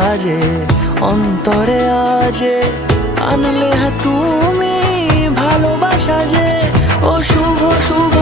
সাজে অন্তরে আজে আনলে তুমি ভালোবাসা যে ও শুভ শুভ